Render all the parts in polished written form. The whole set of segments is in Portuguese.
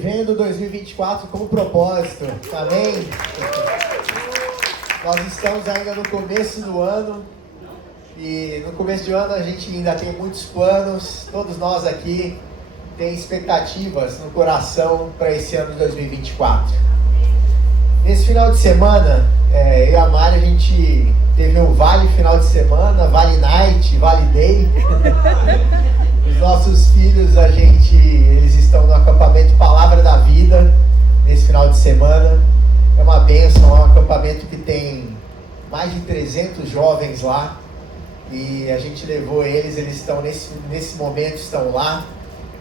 vivendo 2024 como propósito, amém? Nós estamos ainda no começo do ano e no começo do ano a gente ainda tem muitos planos, todos nós aqui tem expectativas no coração para esse ano de 2024. Nesse final de semana, eu e a Mari, a gente teve o Vale final de semana, Vale Night, Vale Day. Os nossos filhos, eles estão no acampamento Palavra da Vida, nesse final de semana. É uma bênção, é um acampamento que tem mais de 300 jovens lá. E a gente levou eles estão nesse momento, estão lá.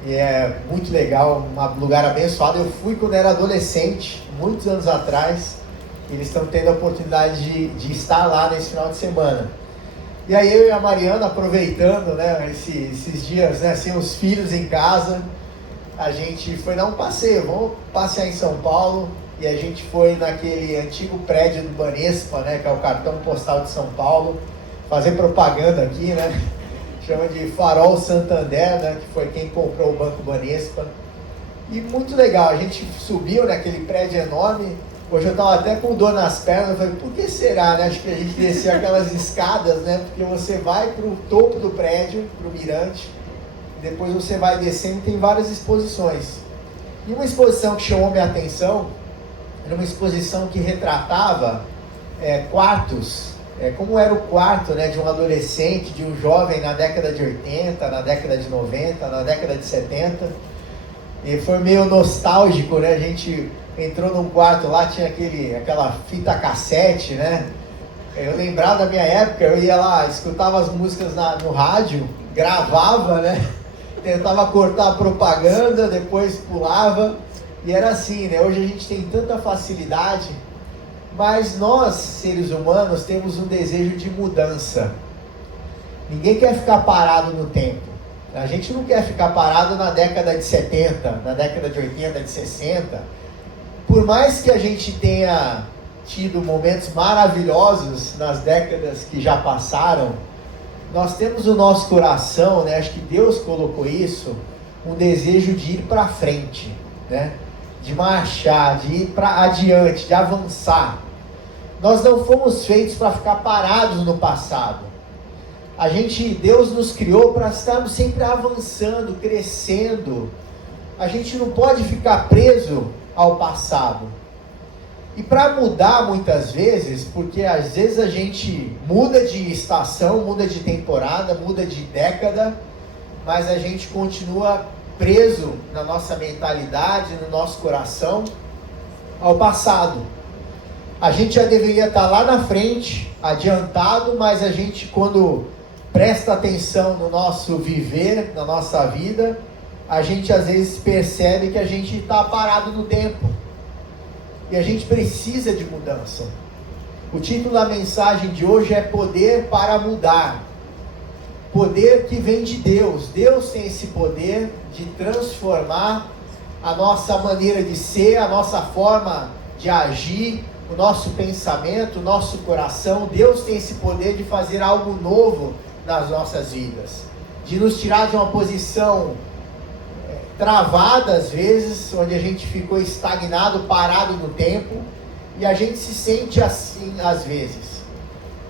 E é muito legal, um lugar abençoado. Eu fui quando era adolescente, muitos anos atrás. E eles estão tendo a oportunidade de estar lá nesse final de semana. E aí eu e a Mariana, aproveitando, né, esses dias, né, sem os filhos em casa, a gente foi dar um passeio. Vamos passear em São Paulo. E a gente foi naquele antigo prédio do Banespa, né, que é o cartão postal de São Paulo, fazer propaganda aqui, né? Chama de Farol Santander, né, que foi quem comprou o Banco Banespa. E muito legal, a gente subiu naquele prédio enorme. Hoje eu estava até com dor nas pernas, eu falei, por que será, né? Acho que a gente desceu aquelas escadas, né? Porque você vai para o topo do prédio, para o mirante, depois você vai descendo e tem várias exposições. E uma exposição que chamou minha atenção, era uma exposição que retratava quartos, como era o quarto, né, de um adolescente, de um jovem na década de 80, na década de 90, na década de 70. E foi meio nostálgico, né? A gente entrou num quarto lá, tinha aquela fita cassete, né? Eu lembrava da minha época, eu ia lá, escutava as músicas no rádio, gravava, né? Tentava cortar a propaganda, depois pulava, e era assim, né? Hoje a gente tem tanta facilidade, mas nós, seres humanos, temos um desejo de mudança. Ninguém quer ficar parado no tempo. A gente não quer ficar parado na década de 70, na década de 80, de 60. Por mais que a gente tenha tido momentos maravilhosos nas décadas que já passaram, nós temos no nosso coração, né, acho que Deus colocou isso, um desejo de ir para frente, né, de marchar, de ir para adiante, de avançar. Nós não fomos feitos para ficar parados no passado. Deus nos criou para estarmos sempre avançando, crescendo. A gente não pode ficar preso ao passado. E para mudar muitas vezes, porque às vezes a gente muda de estação, muda de temporada, muda de década, mas a gente continua preso na nossa mentalidade, no nosso coração, ao passado. A gente já deveria estar lá na frente, adiantado, mas a gente, quando presta atenção no nosso viver, na nossa vida, a gente às vezes percebe que a gente está parado no tempo. E a gente precisa de mudança. O título da mensagem de hoje é Poder para Mudar. Poder que vem de Deus. Deus tem esse poder de transformar a nossa maneira de ser, a nossa forma de agir, o nosso pensamento, o nosso coração. Deus tem esse poder de fazer algo novo nas nossas vidas. De nos tirar de uma posição travada às vezes, onde a gente ficou estagnado, parado no tempo, e a gente se sente assim às vezes.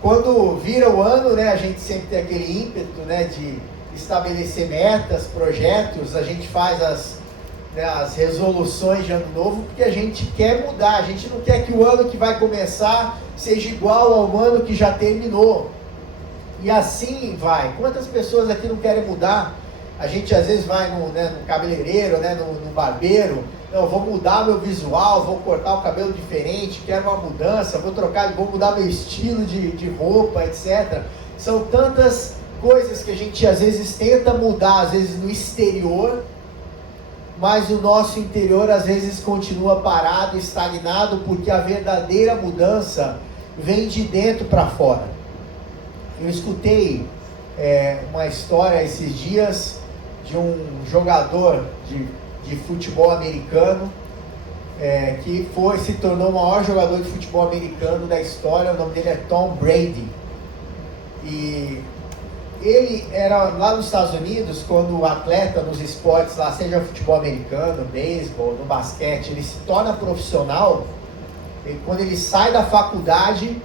Quando vira o ano, né, a gente sempre tem aquele ímpeto, né, de estabelecer metas, projetos, a gente faz as resoluções de ano novo, porque a gente quer mudar, a gente não quer que o ano que vai começar seja igual ao ano que já terminou. E assim vai. Quantas pessoas aqui não querem mudar? A gente às vezes vai no cabeleireiro, né, no barbeiro, não, vou mudar meu visual, vou cortar o cabelo diferente, quero uma mudança, vou mudar meu estilo de roupa, etc. São tantas coisas que a gente às vezes tenta mudar, às vezes no exterior, mas o nosso interior às vezes continua parado, estagnado, porque a verdadeira mudança vem de dentro para fora. Eu escutei uma história esses dias de um jogador de futebol americano que se tornou o maior jogador de futebol americano da história. O nome dele é Tom Brady. E ele era lá nos Estados Unidos, quando o atleta nos esportes lá, seja futebol americano, beisebol, no basquete, ele se torna profissional, quando ele sai da faculdade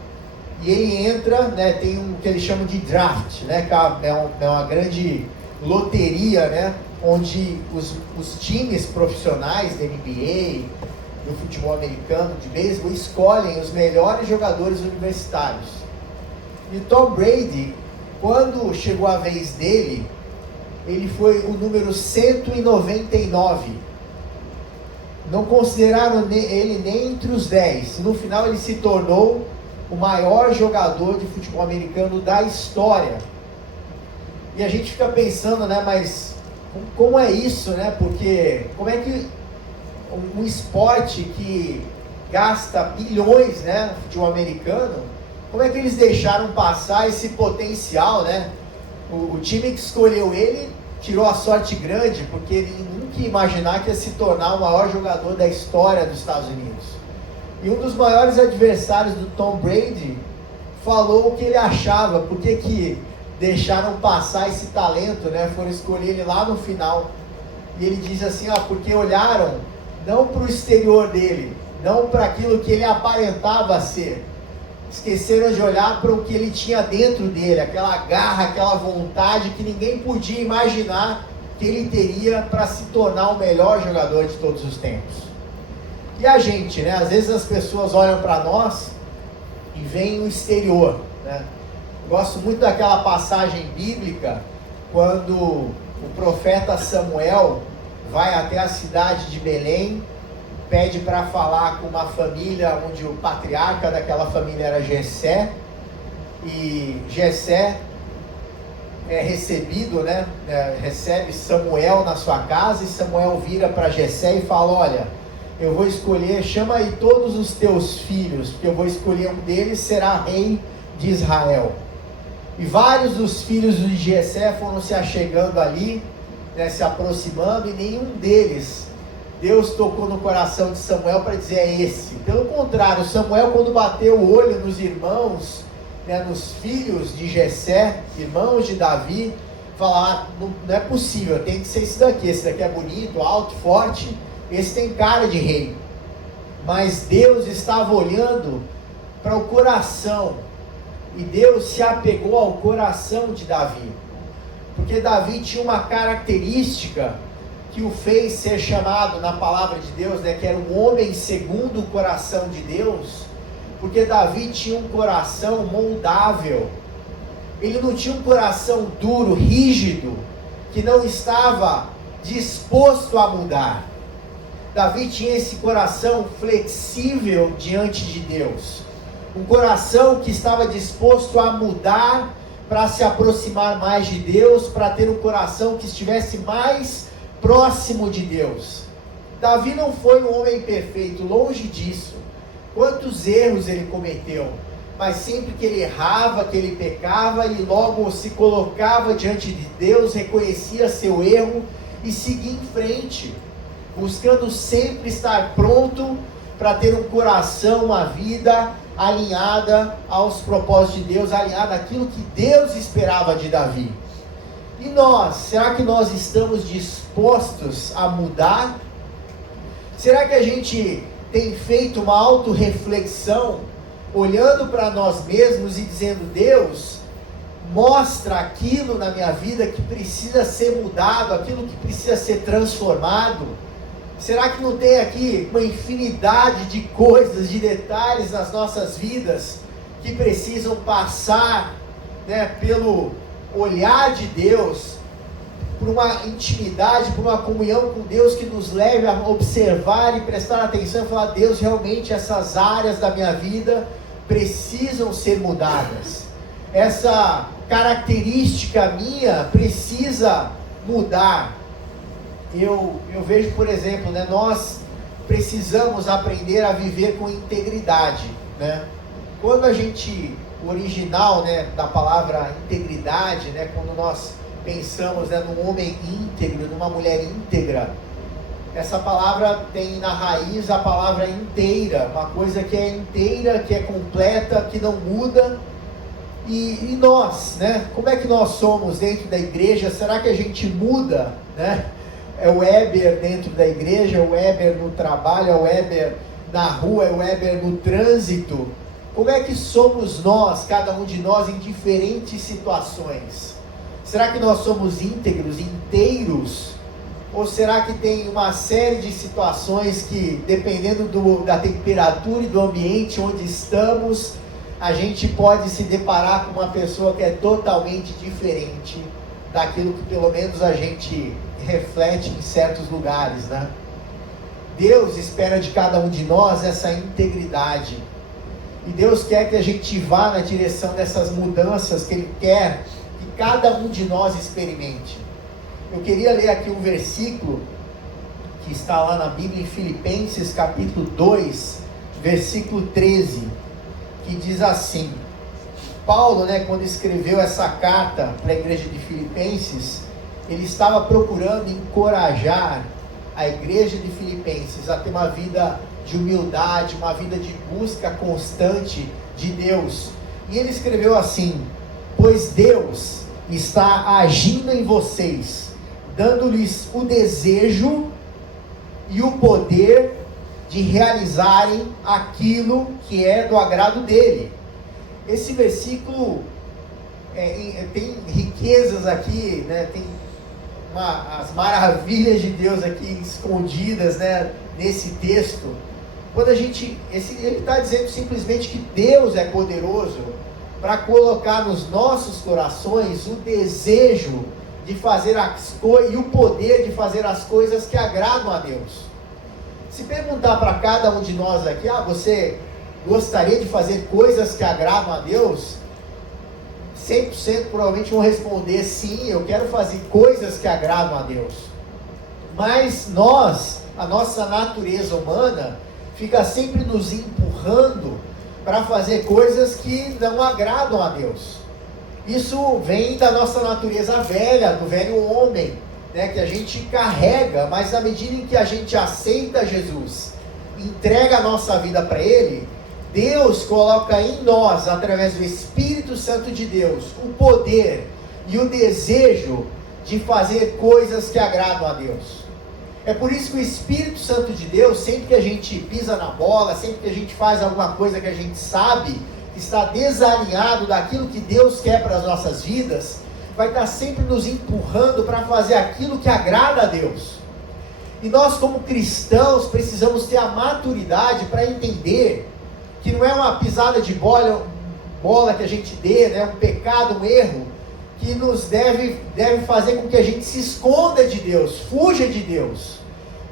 e ele entra, né, tem o que eles chamam de draft, né, que é uma grande loteria, né, onde os times profissionais da NBA, do futebol americano, de beisebol, escolhem os melhores jogadores universitários. E Tom Brady, quando chegou a vez dele, ele foi o número 199. Não consideraram ele nem entre os 10. No final ele se tornou o maior jogador de futebol americano da história. E a gente fica pensando, né, mas como é isso, né? Porque como é que um esporte que gasta bilhões, né, no futebol americano, como é que eles deixaram passar esse potencial, né? O time que escolheu ele tirou a sorte grande, porque ele nunca ia imaginar que ia se tornar o maior jogador da história dos Estados Unidos. E um dos maiores adversários do Tom Brady falou o que ele achava, por que deixaram passar esse talento, né? Foram escolher ele lá no final. E ele diz assim, porque olharam não para o exterior dele, não para aquilo que ele aparentava ser. Esqueceram de olhar para o que ele tinha dentro dele, aquela garra, aquela vontade que ninguém podia imaginar que ele teria para se tornar o melhor jogador de todos os tempos. E a gente, né? Às vezes as pessoas olham para nós e veem o exterior, né? Gosto muito daquela passagem bíblica quando o profeta Samuel vai até a cidade de Belém, pede para falar com uma família onde o patriarca daquela família era Jessé, e Jessé é recebido, né? Recebe Samuel na sua casa, e Samuel vira para Jessé e fala, olha, eu vou escolher, chama aí todos os teus filhos, porque eu vou escolher um deles, será rei de Israel. E vários dos filhos de Jessé foram se achegando ali, né, se aproximando, e nenhum deles Deus tocou no coração de Samuel para dizer é esse. Pelo contrário, Samuel, quando bateu o olho nos irmãos, né, nos filhos de Jessé, irmãos de Davi, falar, não é possível, tem que ser esse daqui é bonito, alto, forte, esse tem cara de rei. Mas Deus estava olhando para o coração, e Deus se apegou ao coração de Davi, porque Davi tinha uma característica que o fez ser chamado na palavra de Deus, né, que era um homem segundo o coração de Deus, porque Davi tinha um coração moldável. Ele não tinha um coração duro, rígido, que não estava disposto a mudar. Davi tinha esse coração flexível diante de Deus, um coração que estava disposto a mudar para se aproximar mais de Deus, para ter um coração que estivesse mais próximo de Deus. Davi não foi um homem perfeito, longe disso. Quantos erros ele cometeu, mas sempre que ele errava, que ele pecava, ele logo se colocava diante de Deus, reconhecia seu erro e seguia em frente, buscando sempre estar pronto para ter um coração, uma vida alinhada aos propósitos de Deus, alinhada àquilo que Deus esperava de Davi. E nós, será que nós estamos dispostos a mudar? Será que a gente tem feito uma autorreflexão, olhando para nós mesmos e dizendo, Deus, mostra aquilo na minha vida que precisa ser mudado, aquilo que precisa ser transformado? Será que não tem aqui uma infinidade de coisas, de detalhes nas nossas vidas que precisam passar, né, pelo olhar de Deus, por uma intimidade, por uma comunhão com Deus que nos leve a observar e prestar atenção e falar, Deus, realmente essas áreas da minha vida precisam ser mudadas. Essa característica minha precisa mudar. Eu vejo, por exemplo, né, nós precisamos aprender a viver com integridade, né? Quando a gente, o original, né, da palavra integridade, né, quando nós pensamos, né, num homem íntegro, numa mulher íntegra, essa palavra tem na raiz a palavra inteira, uma coisa que é inteira, que é completa, que não muda. E nós, né? Como é que nós somos dentro da igreja? Será que a gente muda, né? É o Weber dentro da igreja, é o Weber no trabalho, é o Weber na rua, é o Weber no trânsito. Como é que somos nós, cada um de nós, em diferentes situações? Será que nós somos íntegros, inteiros? Ou será que tem uma série de situações que, dependendo da temperatura e do ambiente onde estamos, a gente pode se deparar com uma pessoa que é totalmente diferente daquilo que pelo menos a gente reflete em certos lugares, né? Deus espera de cada um de nós essa integridade. E Deus quer que a gente vá na direção dessas mudanças que Ele quer que cada um de nós experimente. Eu queria ler aqui um versículo que está lá na Bíblia, em Filipenses capítulo 2, versículo 13, que diz assim: Paulo, quando escreveu essa carta para a igreja de Filipenses, ele estava procurando encorajar a igreja de Filipenses a ter uma vida de humildade, uma vida de busca constante de Deus. E ele escreveu assim: pois Deus está agindo em vocês, dando-lhes o desejo e o poder de realizarem aquilo que é do agrado dele. Esse versículo tem riquezas aqui, tem as maravilhas de Deus aqui escondidas, nesse texto. Quando ele está dizendo simplesmente que Deus é poderoso para colocar nos nossos corações o desejo de fazer as coisas e o poder de fazer as coisas que agradam a Deus. Se perguntar para cada um de nós aqui, você gostaria de fazer coisas que agradam a Deus? 100% provavelmente vão responder sim, eu quero fazer coisas que agradam a Deus. Mas a nossa natureza humana, fica sempre nos empurrando para fazer coisas que não agradam a Deus. Isso vem da nossa natureza velha, do velho homem, que a gente carrega, mas na medida em que a gente aceita Jesus, entrega a nossa vida para Ele, Deus coloca em nós, através do Espírito Santo de Deus, o poder e o desejo de fazer coisas que agradam a Deus. É por isso que o Espírito Santo de Deus, sempre que a gente pisa na bola, sempre que a gente faz alguma coisa que a gente sabe que está desalinhado daquilo que Deus quer para as nossas vidas, vai estar sempre nos empurrando para fazer aquilo que agrada a Deus. E nós, como cristãos, precisamos ter a maturidade para entender que não é uma pisada de bola que a gente dê, um pecado, um erro, que nos deve fazer com que a gente se esconda de Deus, fuja de Deus.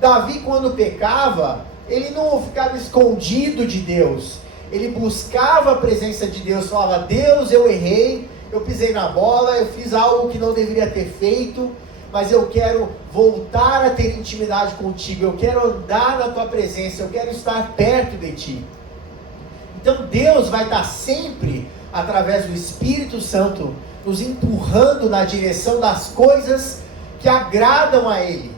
Davi, quando pecava, ele não ficava escondido de Deus, ele buscava a presença de Deus, falava: Deus, eu errei, eu pisei na bola, eu fiz algo que não deveria ter feito, mas eu quero voltar a ter intimidade contigo, eu quero andar na tua presença, eu quero estar perto de ti. Então Deus vai estar sempre, através do Espírito Santo, nos empurrando na direção das coisas que agradam a Ele.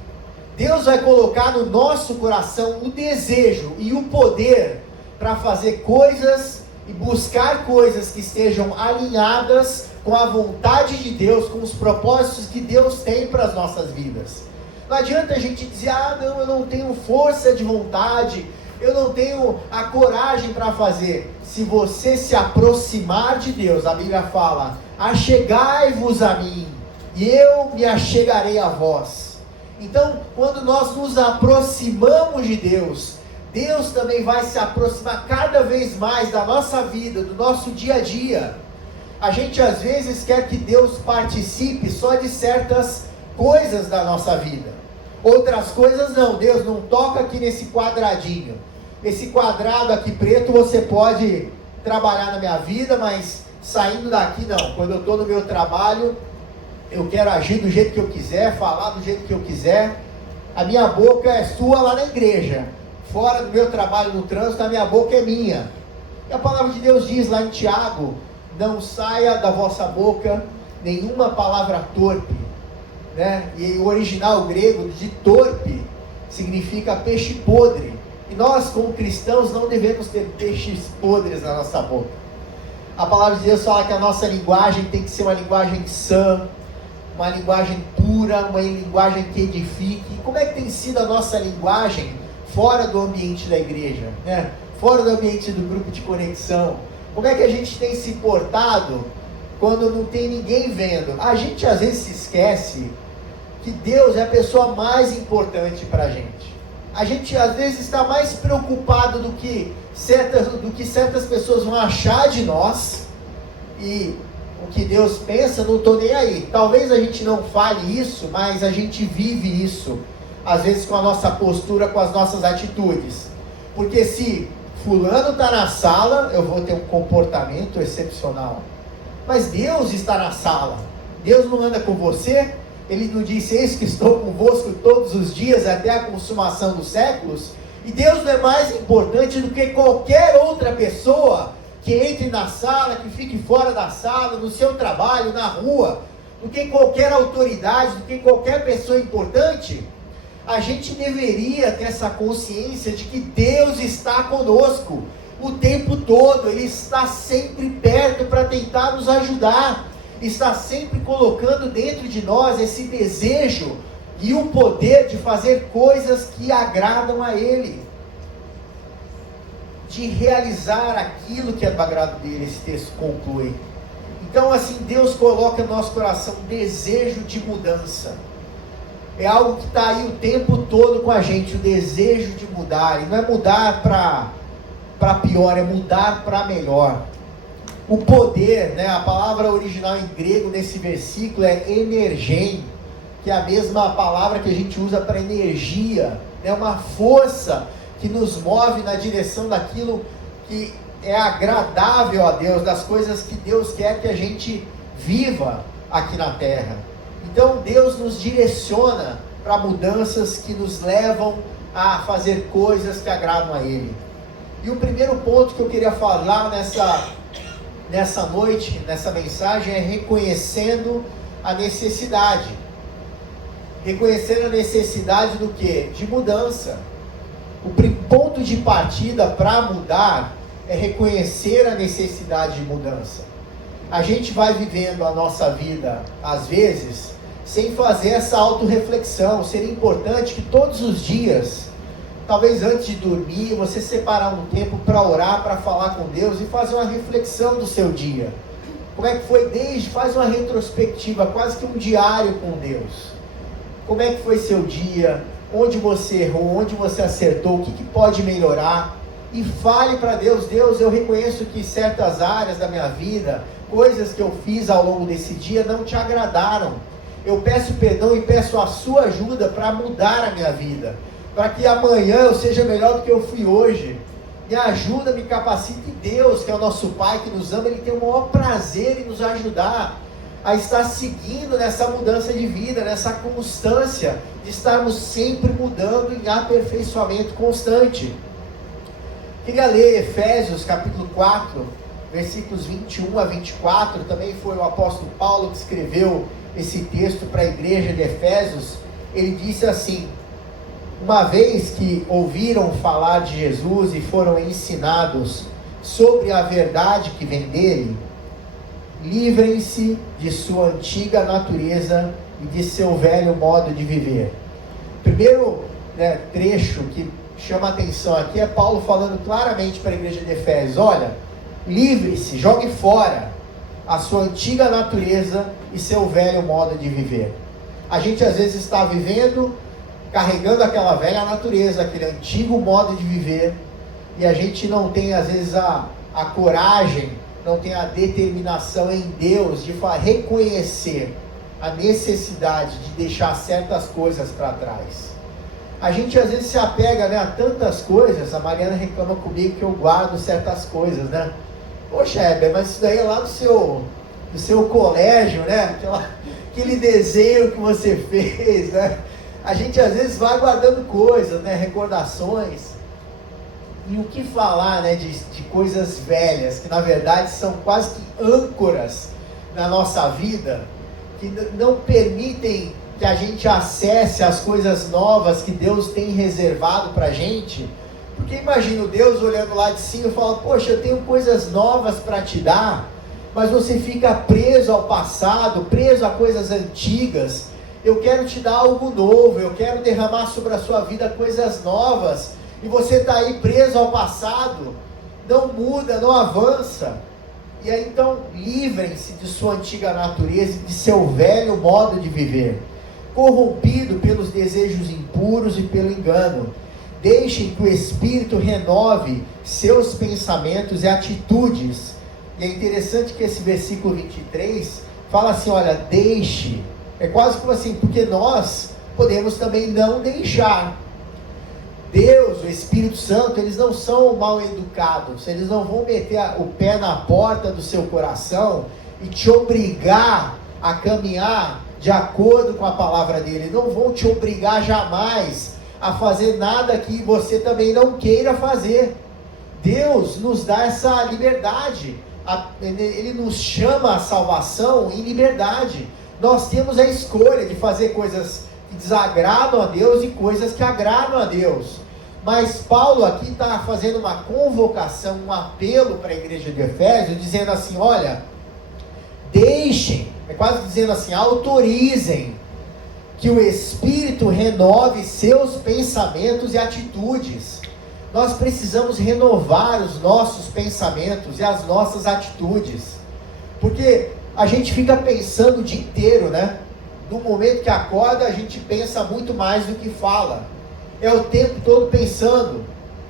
Deus vai colocar no nosso coração o desejo e o poder para fazer coisas e buscar coisas que estejam alinhadas com a vontade de Deus, com os propósitos que Deus tem para as nossas vidas. Não adianta a gente dizer: não, eu não tenho força de vontade, eu não tenho a coragem para fazer. Se você se aproximar de Deus, a Bíblia fala: achegai-vos a mim, e eu me achegarei a vós. Então, quando nós nos aproximamos de Deus, Deus também vai se aproximar cada vez mais da nossa vida, do nosso dia a dia. A gente às vezes quer que Deus participe só de certas coisas da nossa vida. Outras coisas não. Deus não toca aqui nesse quadradinho. Esse quadrado aqui preto você pode trabalhar na minha vida, mas saindo daqui não. Quando eu estou no meu trabalho, eu quero agir do jeito que eu quiser, falar do jeito que eu quiser. A minha boca é sua lá na igreja. Fora do meu trabalho no trânsito, a minha boca é minha. E a palavra de Deus diz lá em Tiago: não saia da vossa boca nenhuma palavra torpe. E o original grego de torpe significa peixe podre. E nós, como cristãos, não devemos ter peixes podres na nossa boca. A palavra de Deus fala que a nossa linguagem tem que ser uma linguagem sã, uma linguagem pura, uma linguagem que edifique. E como é que tem sido a nossa linguagem fora do ambiente da igreja, né? Fora do ambiente do grupo de conexão? Como é que a gente tem se portado quando não tem ninguém vendo? A gente às vezes se esquece que Deus é a pessoa mais importante para a gente. A gente às vezes está mais preocupado do que certas pessoas vão achar de nós, e o que Deus pensa, não estou nem aí. Talvez a gente não fale isso, mas a gente vive isso, às vezes com a nossa postura, com as nossas atitudes. Porque se fulano está na sala, eu vou ter um comportamento excepcional. Mas Deus está na sala. Deus não anda com você. Ele não disse: eis que estou convosco todos os dias até a consumação dos séculos. E Deus não é mais importante do que qualquer outra pessoa que entre na sala, que fique fora da sala, no seu trabalho, na rua, do que qualquer autoridade, do que qualquer pessoa importante. A gente deveria ter essa consciência de que Deus está conosco o tempo todo. Ele está sempre perto para tentar nos ajudar. Está sempre colocando dentro de nós esse desejo e o poder de fazer coisas que agradam a Ele, de realizar aquilo que é do agrado dele. Esse texto conclui. Então, assim, Deus coloca no nosso coração um desejo de mudança. É algo que está aí o tempo todo com a gente, o desejo de mudar. E não é mudar para pior, é mudar para melhor. O poder, né, a palavra original em grego nesse versículo é energem, que é a mesma palavra que a gente usa para energia. É uma força que nos move na direção daquilo que é agradável a Deus, das coisas que Deus quer que a gente viva aqui na terra. Então Deus nos direciona para mudanças que nos levam a fazer coisas que agradam a Ele. E o primeiro ponto que eu queria falar nessa noite, nessa mensagem, é reconhecendo a necessidade. Reconhecendo a necessidade do quê? De mudança. O ponto de partida para mudar é reconhecer a necessidade de mudança. A gente vai vivendo a nossa vida, às vezes, sem fazer essa autorreflexão. Seria importante que todos os dias, talvez antes de dormir, você separar um tempo para orar, para falar com Deus e fazer uma reflexão do seu dia. Como é que foi faz uma retrospectiva, quase que um diário com Deus. Como é que foi seu dia? Onde você errou? Onde você acertou? O que pode melhorar? E fale para Deus: Deus, eu reconheço que certas áreas da minha vida, coisas que eu fiz ao longo desse dia não te agradaram. Eu peço perdão e peço a sua ajuda para mudar a minha vida, para que amanhã eu seja melhor do que eu fui hoje. Me ajuda, me capacita. E Deus, que é o nosso Pai, que nos ama, Ele tem o maior prazer em nos ajudar a estar seguindo nessa mudança de vida, nessa constância, de estarmos sempre mudando em aperfeiçoamento constante. Queria ler Efésios capítulo 4, versículos 21 a 24, também foi o apóstolo Paulo que escreveu esse texto para a igreja de Efésios. Ele disse assim: uma vez que ouviram falar de Jesus e foram ensinados sobre a verdade que vem dele, livrem-se de sua antiga natureza e de seu velho modo de viver. Primeiro trecho que chama a atenção aqui é Paulo falando claramente para a igreja de Efésios: olha, livre-se, jogue fora a sua antiga natureza e seu velho modo de viver. A gente às vezes está vivendo, carregando aquela velha natureza, aquele antigo modo de viver, e a gente não tem às vezes a coragem, não tem a determinação em Deus de reconhecer a necessidade de deixar certas coisas para trás. A gente às vezes se apega a tantas coisas. A Mariana reclama comigo que eu guardo certas coisas, Poxa, Heber, mas isso daí é lá do seu colégio, aquele desenho que você fez, A gente às vezes vai guardando coisas, recordações. E o que falar, de coisas velhas, que na verdade são quase que âncoras na nossa vida, que não permitem que a gente acesse as coisas novas que Deus tem reservado para a gente, Porque imagino Deus olhando lá de cima e falando: poxa, eu tenho coisas novas para te dar, mas você fica preso ao passado, preso a coisas antigas. Eu quero te dar algo novo, eu quero derramar sobre a sua vida coisas novas, e você está aí preso ao passado, não muda, não avança. E aí então, livrem-se de sua antiga natureza e de seu velho modo de viver, corrompido pelos desejos impuros e pelo engano. Deixem que o Espírito renove seus pensamentos e atitudes. E é interessante que esse versículo 23 fala assim, olha, deixe. É quase como assim, porque nós podemos também não deixar. Deus, o Espírito Santo, eles não são mal educados, eles não vão meter o pé na porta do seu coração e te obrigar a caminhar de acordo com a palavra dele. Não vão te obrigar jamais a fazer nada que você também não queira fazer. Deus nos dá essa liberdade, Ele nos chama à salvação em liberdade. Nós temos a escolha de fazer coisas que desagradam a Deus e coisas que agradam a Deus. Mas Paulo aqui está fazendo uma convocação, um apelo para a igreja de Efésios, dizendo assim, olha, deixem, é quase dizendo assim, autorizem que o Espírito renove seus pensamentos e atitudes. Nós precisamos renovar os nossos pensamentos e as nossas atitudes, porque a gente fica pensando o dia inteiro, né? No momento que acorda, a gente pensa muito mais do que fala, é o tempo todo pensando.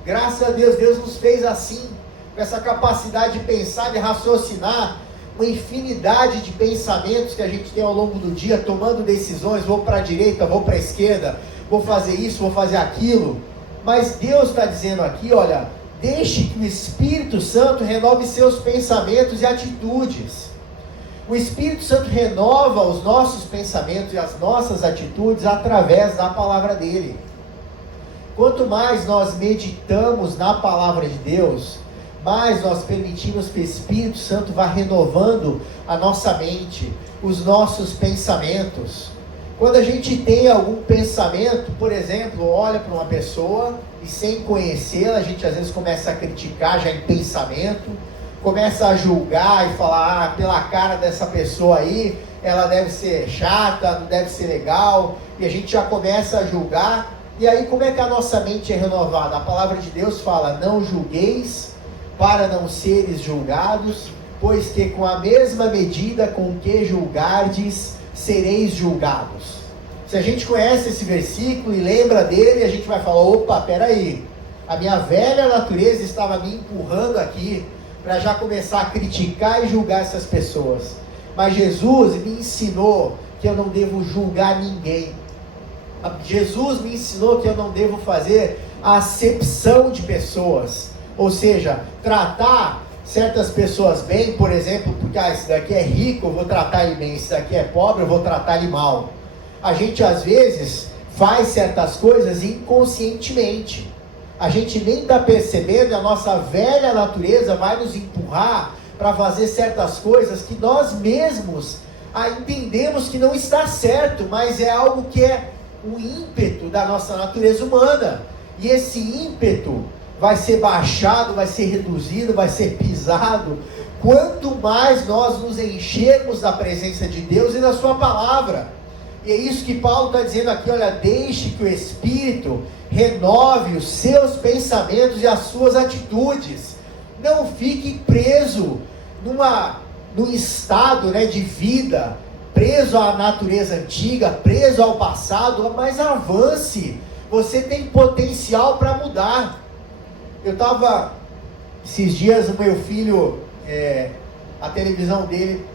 Graças a Deus, Deus nos fez assim, com essa capacidade de pensar, de raciocinar, uma infinidade de pensamentos que a gente tem ao longo do dia, tomando decisões, vou para a direita, vou para a esquerda, vou fazer isso, vou fazer aquilo. Mas Deus está dizendo aqui, olha, deixe que o Espírito Santo renove seus pensamentos e atitudes. O Espírito Santo renova os nossos pensamentos e as nossas atitudes através da palavra dele. Quanto mais nós meditamos na palavra de Deus, mais nós permitimos que o Espírito Santo vá renovando a nossa mente, os nossos pensamentos. Quando a gente tem algum pensamento, por exemplo, olha para uma pessoa e sem conhecê-la, a gente às vezes começa a criticar já em pensamento, começa a julgar e falar, pela cara dessa pessoa aí, ela deve ser chata, não deve ser legal, e a gente já começa a julgar. E aí como é que a nossa mente é renovada? A palavra de Deus fala, não julgueis para não seres julgados, pois que com a mesma medida com que julgardes, sereis julgados. Se a gente conhece esse versículo e lembra dele, a gente vai falar, opa, peraí, a minha velha natureza estava me empurrando aqui, para já começar a criticar e julgar essas pessoas. Mas Jesus me ensinou que eu não devo julgar ninguém. Jesus me ensinou que eu não devo fazer a acepção de pessoas. Ou seja, tratar certas pessoas bem, por exemplo, porque esse daqui é rico, eu vou tratar ele bem, esse daqui é pobre, eu vou tratar ele mal. A gente às vezes faz certas coisas inconscientemente. A gente nem está percebendo, e a nossa velha natureza vai nos empurrar para fazer certas coisas que nós mesmos entendemos que não está certo, mas é algo que é o ímpeto da nossa natureza humana. E esse ímpeto vai ser baixado, vai ser reduzido, vai ser pisado, quanto mais nós nos enchermos da presença de Deus e da sua palavra. E é isso que Paulo está dizendo aqui, olha, deixe que o Espírito renove os seus pensamentos e as suas atitudes. Não fique preso num estado, né, de vida, preso à natureza antiga, preso ao passado, mas avance. Você tem potencial para mudar. Eu estava, esses dias, o meu filho, a televisão dele,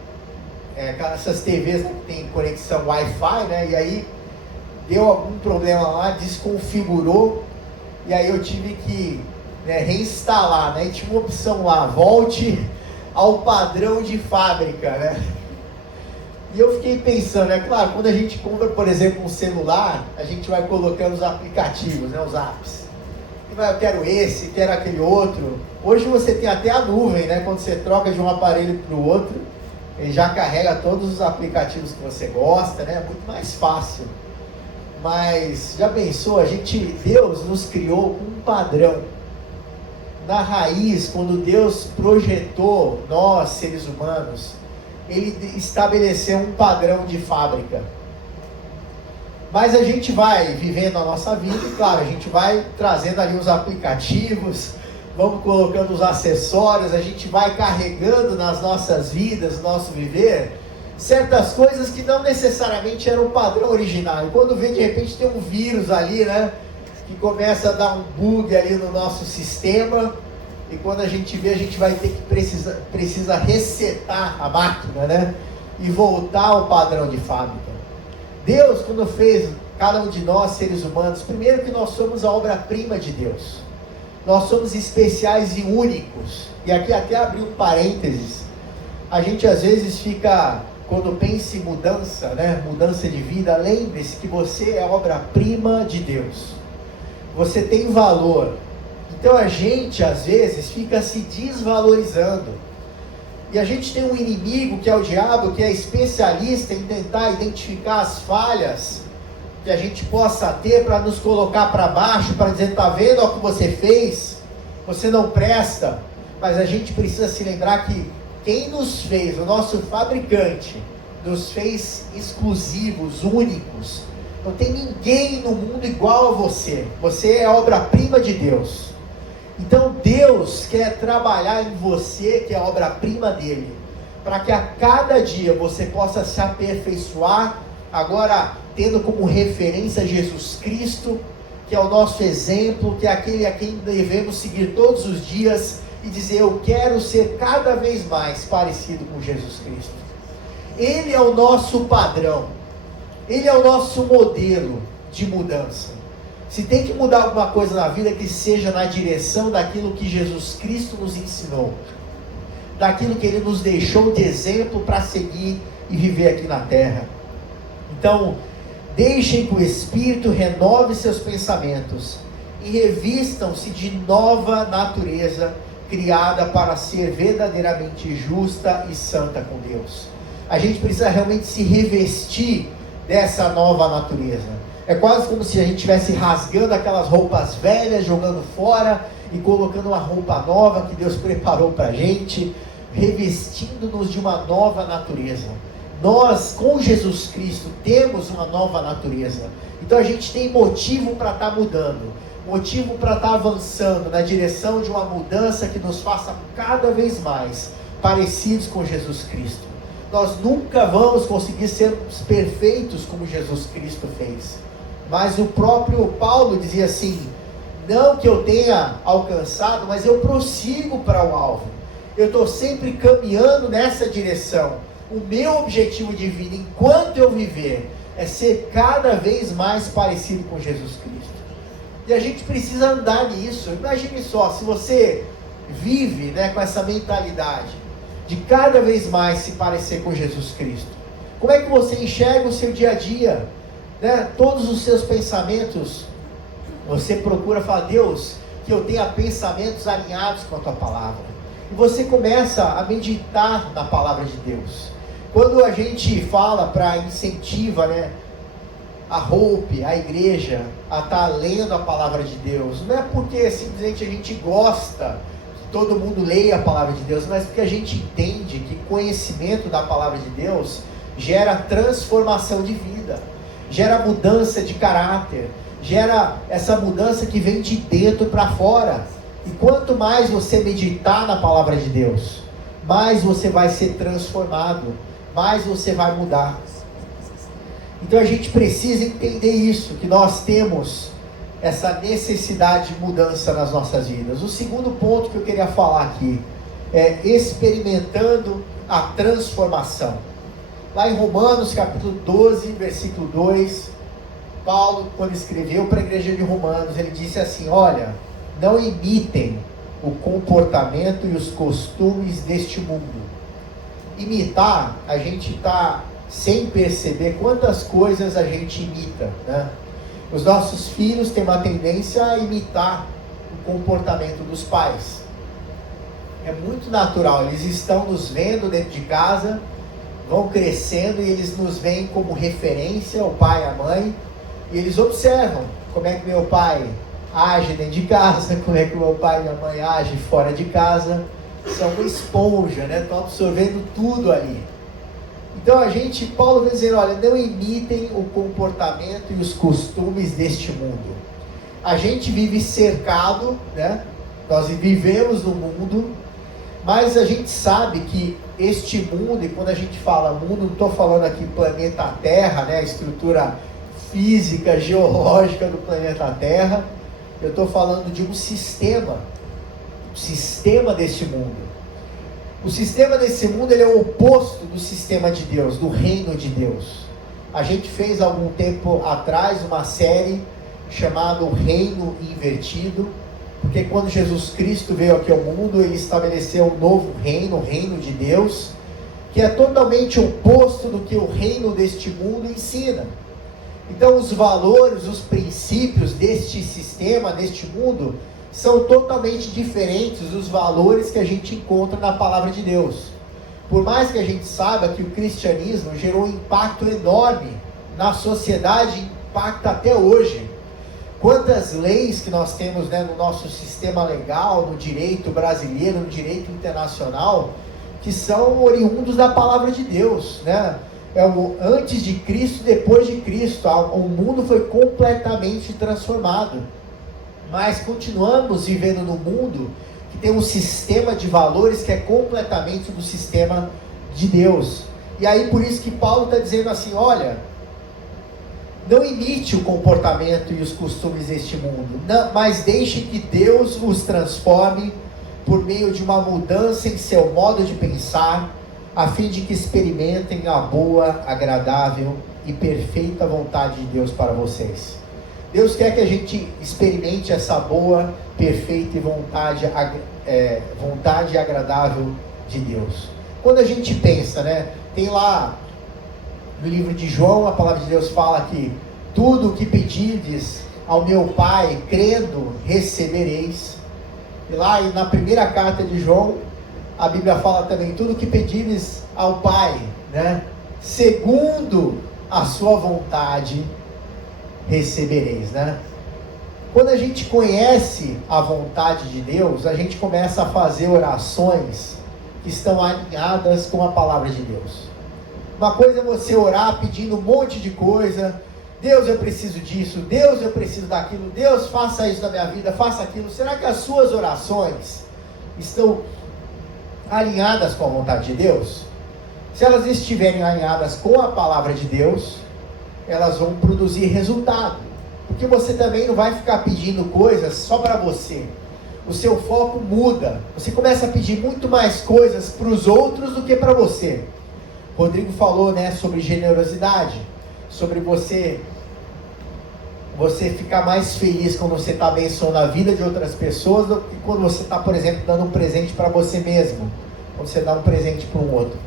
essas TVs que tem conexão Wi-Fi, né? E aí deu algum problema lá, desconfigurou, e aí eu tive que reinstalar, né? E tinha uma opção lá, volte ao padrão de fábrica, né? E eu fiquei pensando, é claro, quando a gente compra, por exemplo, um celular, a gente vai colocando os aplicativos, né? Os apps. Eu quero esse, quero aquele outro. Hoje você tem até a nuvem, né? Quando você troca de um aparelho para o outro, ele já carrega todos os aplicativos que você gosta, né? É muito mais fácil. Mas já pensou, Deus nos criou com um padrão. na raiz, quando Deus projetou nós, seres humanos, Ele estabeleceu um padrão de fábrica. Mas a gente vai vivendo a nossa vida e, claro, a gente vai trazendo ali os aplicativos, vamos colocando os acessórios, a gente vai carregando nas nossas vidas, no nosso viver, certas coisas que não necessariamente eram o padrão original. E quando vê, de repente, tem um vírus ali, né, que começa a dar um bug ali no nosso sistema, e quando a gente vê, a gente vai ter que precisa resetar a máquina, né, e voltar ao padrão de fábrica. Deus, quando fez cada um de nós, seres humanos, primeiro que nós somos a obra-prima de Deus. Nós somos especiais e únicos. E aqui até abrir um parênteses. A gente às vezes fica, quando pensa em mudança, né? Mudança de vida, lembre-se que você é a obra-prima de Deus. Você tem valor. Então a gente às vezes fica se desvalorizando. E a gente tem um inimigo que é o diabo, que é especialista em tentar identificar as falhas que a gente possa ter para nos colocar para baixo, para dizer, tá vendo o que você fez? Você não presta. Mas a gente precisa se lembrar que quem nos fez, o nosso fabricante, nos fez exclusivos, únicos. Não tem ninguém no mundo igual a você. Você é a obra-prima de Deus. Então Deus quer trabalhar em você, que é a obra-prima dele, para que a cada dia você possa se aperfeiçoar, agora tendo como referência Jesus Cristo, que é o nosso exemplo, que é aquele a quem devemos seguir todos os dias e dizer, eu quero ser cada vez mais parecido com Jesus Cristo. Ele é o nosso padrão, Ele é o nosso modelo de mudança. Se tem que mudar alguma coisa na vida, que seja na direção daquilo que Jesus Cristo nos ensinou, daquilo que Ele nos deixou de exemplo para seguir e viver aqui na terra. Então, deixem que o Espírito renove seus pensamentos e revistam-se de nova natureza, criada para ser verdadeiramente justa e santa com Deus. A gente precisa realmente se revestir dessa nova natureza. É quase como se a gente estivesse rasgando aquelas roupas velhas, jogando fora e colocando uma roupa nova que Deus preparou para a gente, revestindo-nos de uma nova natureza. Nós, com Jesus Cristo, temos uma nova natureza. Então a gente tem motivo para estar mudando, motivo para estar avançando na direção de uma mudança que nos faça cada vez mais parecidos com Jesus Cristo. Nós nunca vamos conseguir ser perfeitos como Jesus Cristo fez. Mas o próprio Paulo dizia assim, não que eu tenha alcançado, mas eu prossigo para o alvo. Eu estou sempre caminhando nessa direção. O meu objetivo de vida, enquanto eu viver, é ser cada vez mais parecido com Jesus Cristo. E a gente precisa andar nisso. Imagine só, se você vive, né, com essa mentalidade de cada vez mais se parecer com Jesus Cristo, como é que você enxerga o seu dia a dia? Né? Todos os seus pensamentos, você procura falar, Deus, que eu tenha pensamentos alinhados com a Tua Palavra. E você começa a meditar na Palavra de Deus. Quando a gente fala para incentiva, né, a Hope, a igreja, a estar lendo a Palavra de Deus, não é porque simplesmente a gente gosta que todo mundo leia a Palavra de Deus, mas porque a gente entende que conhecimento da Palavra de Deus gera transformação de vida, gera mudança de caráter, gera essa mudança que vem de dentro para fora. E quanto mais você meditar na Palavra de Deus, mais você vai ser transformado, mais você vai mudar. Então a gente precisa entender isso, que nós temos essa necessidade de mudança nas nossas vidas. O segundo ponto que eu queria falar aqui é experimentando a transformação. Lá em Romanos capítulo 12, versículo 2, Paulo, quando escreveu para a igreja de Romanos, ele disse assim, olha, não imitem o comportamento e os costumes deste mundo. Imitar, a gente está sem perceber quantas coisas a gente imita, né? Os nossos filhos têm uma tendência a imitar o comportamento dos pais. É muito natural, eles estão nos vendo dentro de casa, vão crescendo e eles nos veem como referência, o pai e a mãe, e eles observam como é que meu pai age dentro de casa, como é que o meu pai e minha mãe agem fora de casa. São uma esponja, né? Estão absorvendo tudo ali. Então Paulo vai dizer, olha, não imitem o comportamento e os costumes deste mundo. A gente vive cercado, né? Nós vivemos no mundo, mas a gente sabe que este mundo, e quando a gente fala mundo, não estou falando aqui planeta Terra, né? A estrutura física, geológica do planeta Terra. Eu estou falando de um sistema deste mundo. O sistema desse mundo, ele é o oposto do sistema de Deus, do reino de Deus. A gente fez algum tempo atrás uma série chamada O Reino Invertido, porque quando Jesus Cristo veio aqui ao mundo, ele estabeleceu um novo reino, o reino de Deus, que é totalmente oposto do que o reino deste mundo ensina. Então os valores, os princípios deste sistema, deste mundo, são totalmente diferentes dos valores que a gente encontra na palavra de Deus. Por mais que a gente saiba que o cristianismo gerou um impacto enorme na sociedade, impacta até hoje. Quantas leis que nós temos, né, no nosso sistema legal, no direito brasileiro, no direito internacional, que são oriundos da palavra de Deus, né? Antes de Cristo, depois de Cristo, o mundo foi completamente transformado. Mas continuamos vivendo no mundo que tem um sistema de valores que é completamente do sistema de Deus. E aí por isso que Paulo está dizendo assim, olha, não imite o comportamento e os costumes deste mundo, não, mas deixe que Deus os transforme por meio de uma mudança em seu modo de pensar, a fim de que experimentem a boa, agradável e perfeita vontade de Deus para vocês. Deus quer que a gente experimente essa boa, perfeita e vontade agradável de Deus. Quando a gente pensa, né? Tem lá no livro de João, a palavra de Deus fala que tudo o que pedirdes ao meu Pai, crendo, recebereis. E lá na primeira carta de João, a Bíblia fala também, tudo o que pedirdes ao Pai, né? Segundo a sua vontade, recebereis, né? Quando a gente conhece a vontade de Deus, a gente começa a fazer orações que estão alinhadas com a palavra de Deus. Uma coisa é você orar pedindo um monte de coisa, Deus, eu preciso disso, Deus, eu preciso daquilo, Deus, faça isso na minha vida, faça aquilo. Será que as suas orações estão alinhadas com a vontade de Deus? Se elas estiverem alinhadas com a palavra de Deus, elas vão produzir resultado, porque você também não vai ficar pedindo coisas só para você. O seu foco muda, você começa a pedir muito mais coisas para os outros do que para você. Rodrigo falou, né, sobre generosidade, sobre você ficar mais feliz quando você está abençoando a vida de outras pessoas do que quando você está, por exemplo, dando um presente para você mesmo, quando você dá um presente para um outro.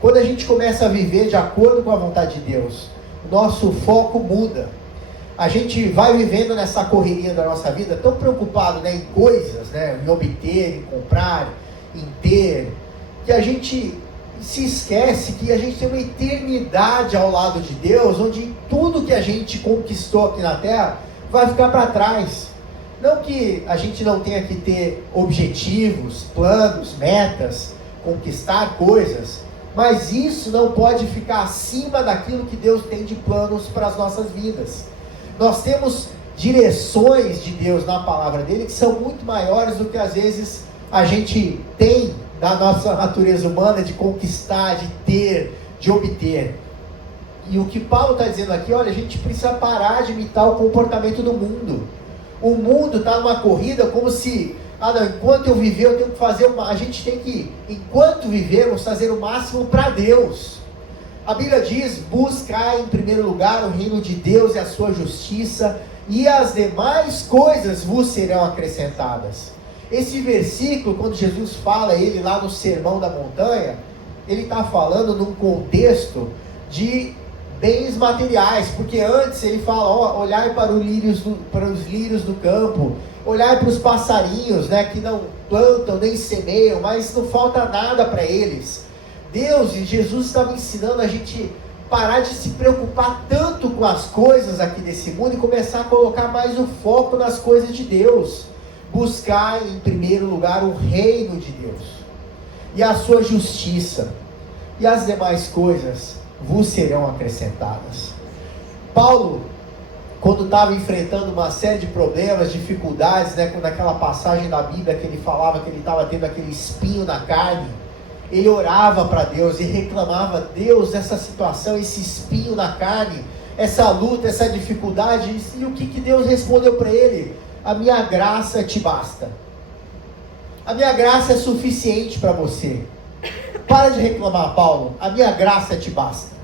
Quando a gente começa a viver de acordo com a vontade de Deus, nosso foco muda. A gente vai vivendo nessa correria da nossa vida, tão preocupado, né, em coisas, né, em obter, em comprar, em ter, que a gente se esquece que a gente tem uma eternidade ao lado de Deus, onde tudo que a gente conquistou aqui na Terra vai ficar para trás. Não que a gente não tenha que ter objetivos, planos, metas, conquistar coisas, mas isso não pode ficar acima daquilo que Deus tem de planos para as nossas vidas. Nós temos direções de Deus na palavra dele que são muito maiores do que às vezes a gente tem da nossa natureza humana de conquistar, de ter, de obter. E o que Paulo está dizendo aqui, olha, a gente precisa parar de imitar o comportamento do mundo. O mundo está numa corrida como se, não, enquanto eu viver eu tenho que fazer a gente tem que, enquanto vivermos, fazer o máximo para Deus. A Bíblia diz, buscar em primeiro lugar o reino de Deus e a sua justiça, e as demais coisas vos serão acrescentadas. Esse versículo, quando Jesus fala ele lá no Sermão da Montanha, ele está falando num contexto de bens materiais, porque antes ele fala, olhai para os lírios do campo, olhai para os passarinhos, né, que não plantam nem semeiam, mas não falta nada para eles. Deus e Jesus estavam ensinando a gente parar de se preocupar tanto com as coisas aqui desse mundo e começar a colocar mais o foco nas coisas de Deus. Buscar em primeiro lugar o reino de Deus e a sua justiça, e as demais coisas vos serão acrescentadas. Paulo, quando estava enfrentando uma série de problemas, dificuldades, né, naquela passagem da Bíblia que ele falava que ele estava tendo aquele espinho na carne, ele orava para Deus e reclamava: Deus, essa situação, esse espinho na carne, essa luta, essa dificuldade. E o que Deus respondeu para ele? A minha graça te basta. A minha graça é suficiente para você. Para de reclamar, Paulo. A minha graça te basta.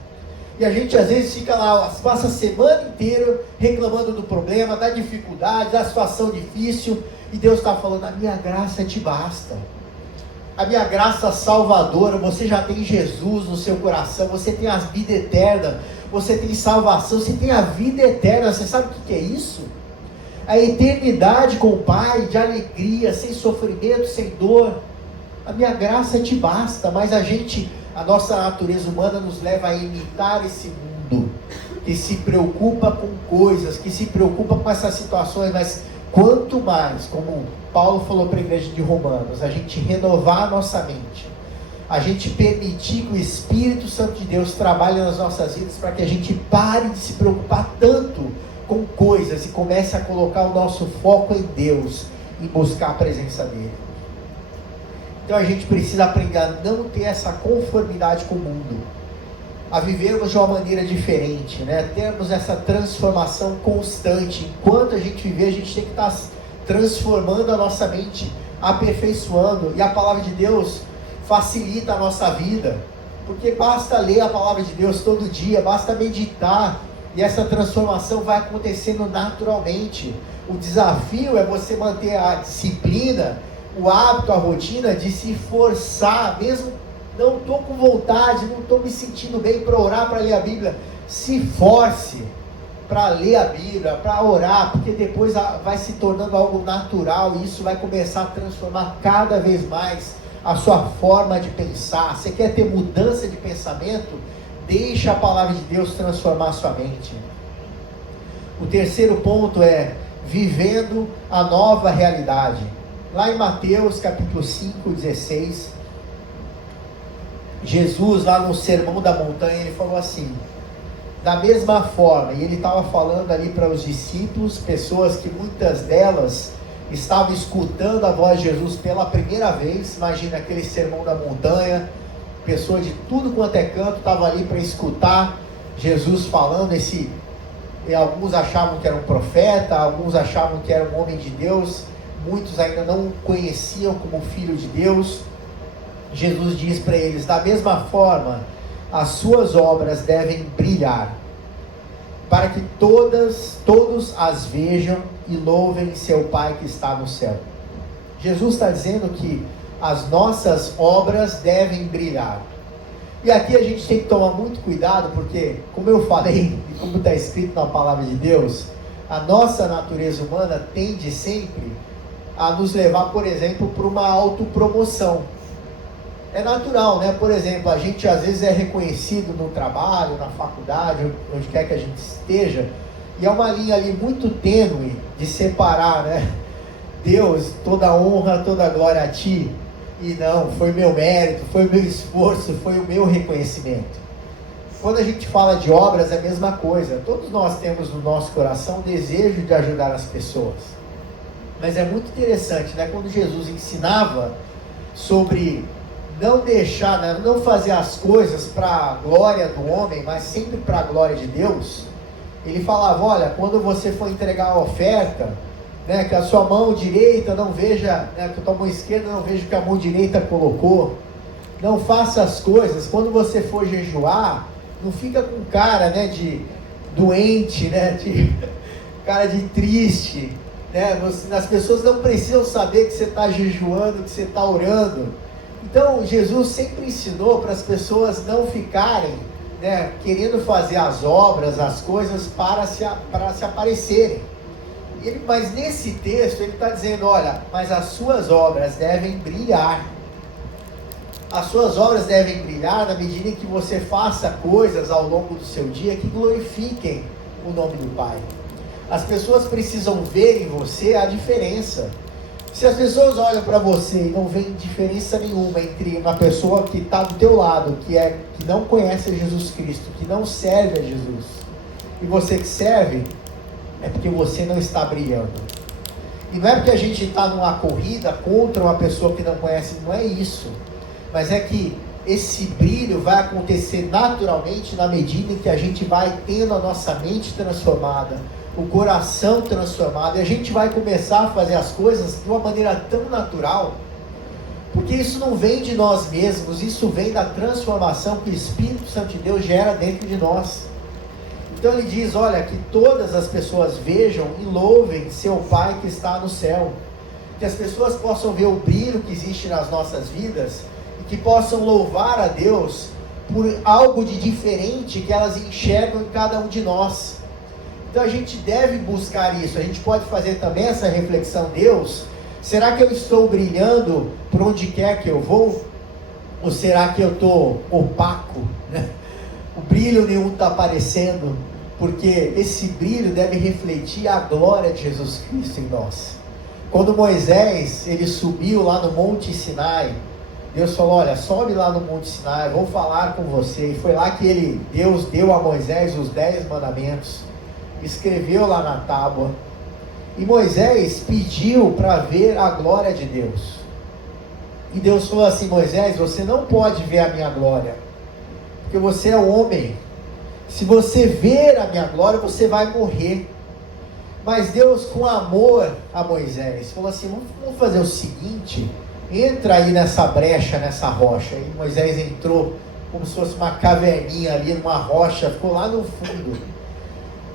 E a gente às vezes fica lá, passa a semana inteira reclamando do problema, da dificuldade, da situação difícil. E Deus está falando: a minha graça te basta. A minha graça salvadora. Você já tem Jesus no seu coração. Você tem a vida eterna. Você tem salvação. Você tem a vida eterna. Você sabe o que é isso? A eternidade com o Pai, de alegria, sem sofrimento, sem dor. A minha graça te basta. Mas a nossa natureza humana nos leva a imitar esse mundo, que se preocupa com coisas, que se preocupa com essas situações. Mas quanto mais, como Paulo falou para a igreja de Romanos, a gente renovar a nossa mente, a gente permitir que o Espírito Santo de Deus trabalhe nas nossas vidas, para que a gente pare de se preocupar tanto com coisas e comece a colocar o nosso foco em Deus e buscar a presença dele. Então a gente precisa aprender a não ter essa conformidade com o mundo, a vivermos de uma maneira diferente, né? Termos essa transformação constante. Enquanto a gente viver, a gente tem que estar transformando a nossa mente, aperfeiçoando. E a palavra de Deus facilita a nossa vida, porque basta ler a palavra de Deus todo dia, basta meditar, e essa transformação vai acontecendo naturalmente. O desafio é você manter a disciplina, o hábito, a rotina de se forçar, mesmo não estou com vontade, não estou me sentindo bem para orar, para ler a Bíblia. Se force para ler a Bíblia, para orar, porque depois vai se tornando algo natural, e isso vai começar a transformar cada vez mais a sua forma de pensar. Você quer ter mudança de pensamento? Deixa a palavra de Deus transformar a sua mente. O terceiro ponto é vivendo a nova realidade. Lá em Mateus capítulo 5, 16, Jesus, lá no Sermão da Montanha, ele falou assim: da mesma forma, e ele estava falando ali para os discípulos, pessoas que muitas delas estavam escutando a voz de Jesus pela primeira vez. Imagina aquele Sermão da Montanha, pessoas de tudo quanto é canto estavam ali para escutar Jesus falando. Alguns achavam que era um profeta, alguns achavam que era um homem de Deus, muitos ainda não o conheciam como Filho de Deus. Jesus diz para eles: da mesma forma, as suas obras devem brilhar, para que todos as vejam e louvem seu Pai que está no céu. Jesus está dizendo que as nossas obras devem brilhar. E aqui a gente tem que tomar muito cuidado, porque, como eu falei, e como está escrito na palavra de Deus, a nossa natureza humana tende sempre a nos levar, por exemplo, para uma autopromoção. É natural, né? Por exemplo, a gente às vezes é reconhecido no trabalho, na faculdade, onde quer que a gente esteja, e é uma linha ali muito tênue de separar, né? Deus, toda a honra, toda a glória a Ti, e não, foi meu mérito, foi o meu esforço, foi o meu reconhecimento. Quando a gente fala de obras, é a mesma coisa. Todos nós temos no nosso coração o desejo de ajudar as pessoas. Mas é muito interessante, né? Quando Jesus ensinava sobre não deixar, né, não fazer as coisas para a glória do homem, mas sempre para a glória de Deus, ele falava: olha, quando você for entregar a oferta, né, que a sua mão direita não veja, né, que a tua mão esquerda não veja o que a mão direita colocou. Não faça as coisas, quando você for jejuar, não fica com cara, né, de doente, né, de cara de triste, né? As pessoas não precisam saber que você está jejuando, que você está orando. Então Jesus sempre ensinou para as pessoas não ficarem, né, querendo fazer as obras, as coisas para se aparecerem. Mas nesse texto ele está dizendo: olha, mas as suas obras devem brilhar. As suas obras devem brilhar na medida em que você faça coisas ao longo do seu dia que glorifiquem o nome do Pai. As pessoas precisam ver em você a diferença. Se as pessoas olham para você e não veem diferença nenhuma entre uma pessoa que está do teu lado, que não conhece Jesus Cristo, que não serve a Jesus, e você que serve, é porque você não está brilhando. E não é porque a gente está numa corrida contra uma pessoa que não conhece, não é isso. Mas é que esse brilho vai acontecer naturalmente na medida em que a gente vai tendo a nossa mente transformada, o coração transformado, e a gente vai começar a fazer as coisas de uma maneira tão natural, porque isso não vem de nós mesmos, isso vem da transformação que o Espírito Santo de Deus gera dentro de nós. Então ele diz, olha, que todas as pessoas vejam e louvem seu Pai que está no céu, que as pessoas possam ver o brilho que existe nas nossas vidas, e que possam louvar a Deus por algo de diferente que elas enxergam em cada um de nós. Então a gente deve buscar isso. A gente pode fazer também essa reflexão: Deus, será que eu estou brilhando por onde quer que eu vou? Ou será que eu estou opaco, né? O brilho nenhum está aparecendo, porque esse brilho deve refletir a glória de Jesus Cristo em nós. Quando Moisés, ele subiu lá no Monte Sinai, Deus falou, olha, sobe lá no Monte Sinai, vou falar com você. E foi lá que Deus deu a Moisés os 10 mandamentos, escreveu lá na tábua, e Moisés pediu para ver a glória de Deus. E Deus falou assim, Moisés, você não pode ver a minha glória, porque você é homem. Se você ver a minha glória, você vai morrer. Mas Deus, com amor a Moisés, falou assim, vamos fazer o seguinte, entra aí nessa brecha, nessa rocha. E Moisés entrou como se fosse uma caverninha ali, numa rocha, ficou lá no fundo.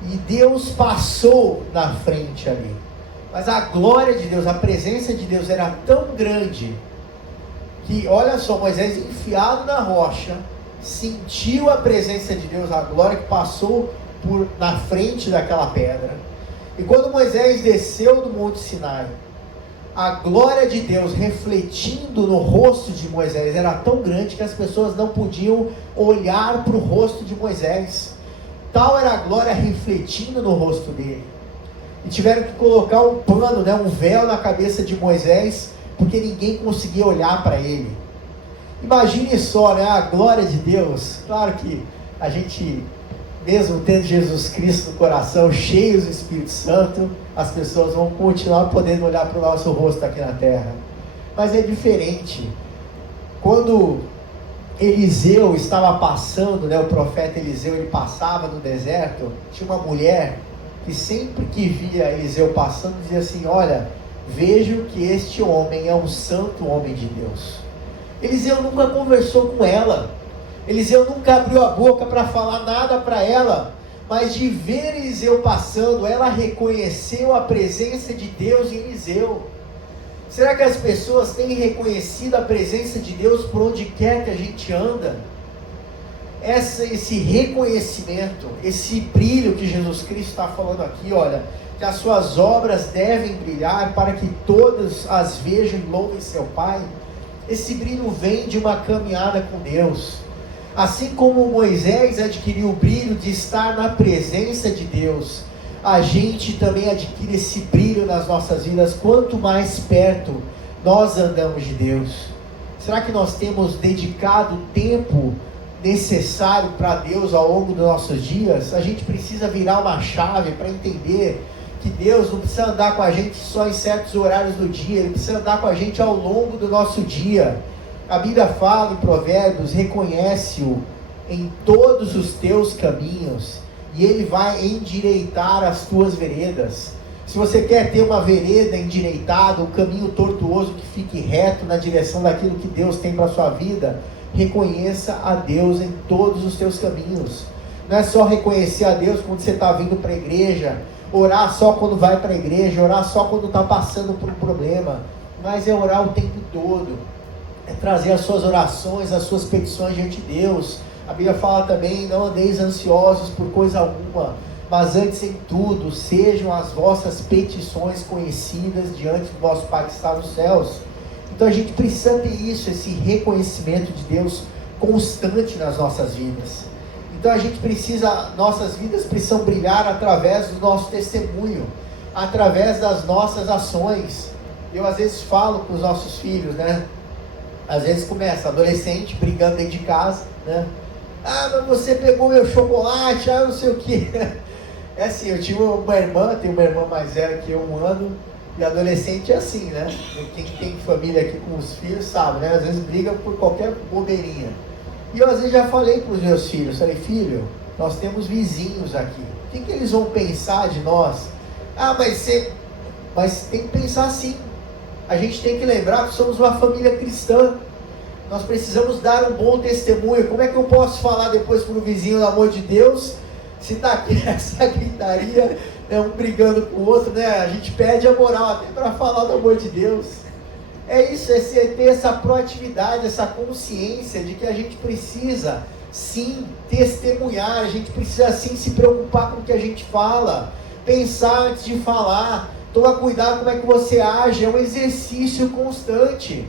E Deus passou na frente ali. Mas a glória de Deus, a presença de Deus era tão grande, que olha só, Moisés enfiado na rocha, sentiu a presença de Deus, a glória que passou na frente daquela pedra. E quando Moisés desceu do Monte Sinai, a glória de Deus refletindo no rosto de Moisés era tão grande que as pessoas não podiam olhar para o rosto de Moisés. Tal era a glória refletindo no rosto dele. E tiveram que colocar um pano, um véu na cabeça de Moisés, porque ninguém conseguia olhar para ele. Imagine só, a glória de Deus. Claro que a gente, mesmo tendo Jesus Cristo no coração, cheios do Espírito Santo, as pessoas vão continuar podendo olhar para o nosso rosto aqui na terra. Mas é diferente. Quando Eliseu estava passando, o profeta Eliseu, ele passava no deserto, tinha uma mulher que sempre que via Eliseu passando, dizia assim, olha, vejo que este homem é um santo homem de Deus. Eliseu nunca conversou com ela, Eliseu nunca abriu a boca para falar nada para ela, mas de ver Eliseu passando, ela reconheceu a presença de Deus em Eliseu. Será que as pessoas têm reconhecido a presença de Deus por onde quer que a gente anda? Esse reconhecimento, esse brilho que Jesus Cristo está falando aqui, olha, que as suas obras devem brilhar para que todos as vejam e louvem seu Pai. Esse brilho vem de uma caminhada com Deus. Assim como Moisés adquiriu o brilho de estar na presença de Deus, a gente também adquire esse brilho nas nossas vidas, quanto mais perto nós andamos de Deus. Será que nós temos dedicado o tempo necessário para Deus ao longo dos nossos dias? A gente precisa virar uma chave para entender que Deus não precisa andar com a gente só em certos horários do dia, Ele precisa andar com a gente ao longo do nosso dia. A Bíblia fala em Provérbios, reconhece-o em todos os teus caminhos, e Ele vai endireitar as tuas veredas. Se você quer ter uma vereda endireitada, um caminho tortuoso que fique reto na direção daquilo que Deus tem para a sua vida, reconheça a Deus em todos os teus caminhos. Não é só reconhecer a Deus quando você está vindo para a igreja, orar só quando vai para a igreja, orar só quando está passando por um problema, mas é orar o tempo todo, é trazer as suas orações, as suas petições diante de Deus. A Bíblia fala também, não andeis ansiosos por coisa alguma, mas antes em tudo, sejam as vossas petições conhecidas diante do vosso Pai que está nos céus. Então a gente precisa ter isso, esse reconhecimento de Deus constante nas nossas vidas. Então a gente precisa, nossas vidas precisam brilhar através do nosso testemunho, através das nossas ações. Eu às vezes falo com os nossos filhos, né? Às vezes começa adolescente brigando dentro de casa, né? Ah, mas você pegou meu chocolate, ah, não sei o que. É assim, eu tive uma irmã, tenho uma irmã mais velha que eu, 1 ano, e adolescente é assim, né? Quem tem família aqui com os filhos sabe, né? Às vezes briga por qualquer bobeirinha. E eu às vezes já falei para os meus filhos, falei, filho, nós temos vizinhos aqui, o que eles vão pensar de nós? Ah, mas tem que pensar assim, a gente tem que lembrar que somos uma família cristã, nós precisamos dar um bom testemunho. Como é que eu posso falar depois para o vizinho do amor de Deus, se está aqui essa gritaria, né, um brigando com o outro, né? A gente perde a moral até para falar do amor de Deus. É isso, é ter essa proatividade, essa consciência de que a gente precisa sim testemunhar, a gente precisa sim se preocupar com o que a gente fala, pensar antes de falar, toma cuidado como é que você age, é um exercício constante.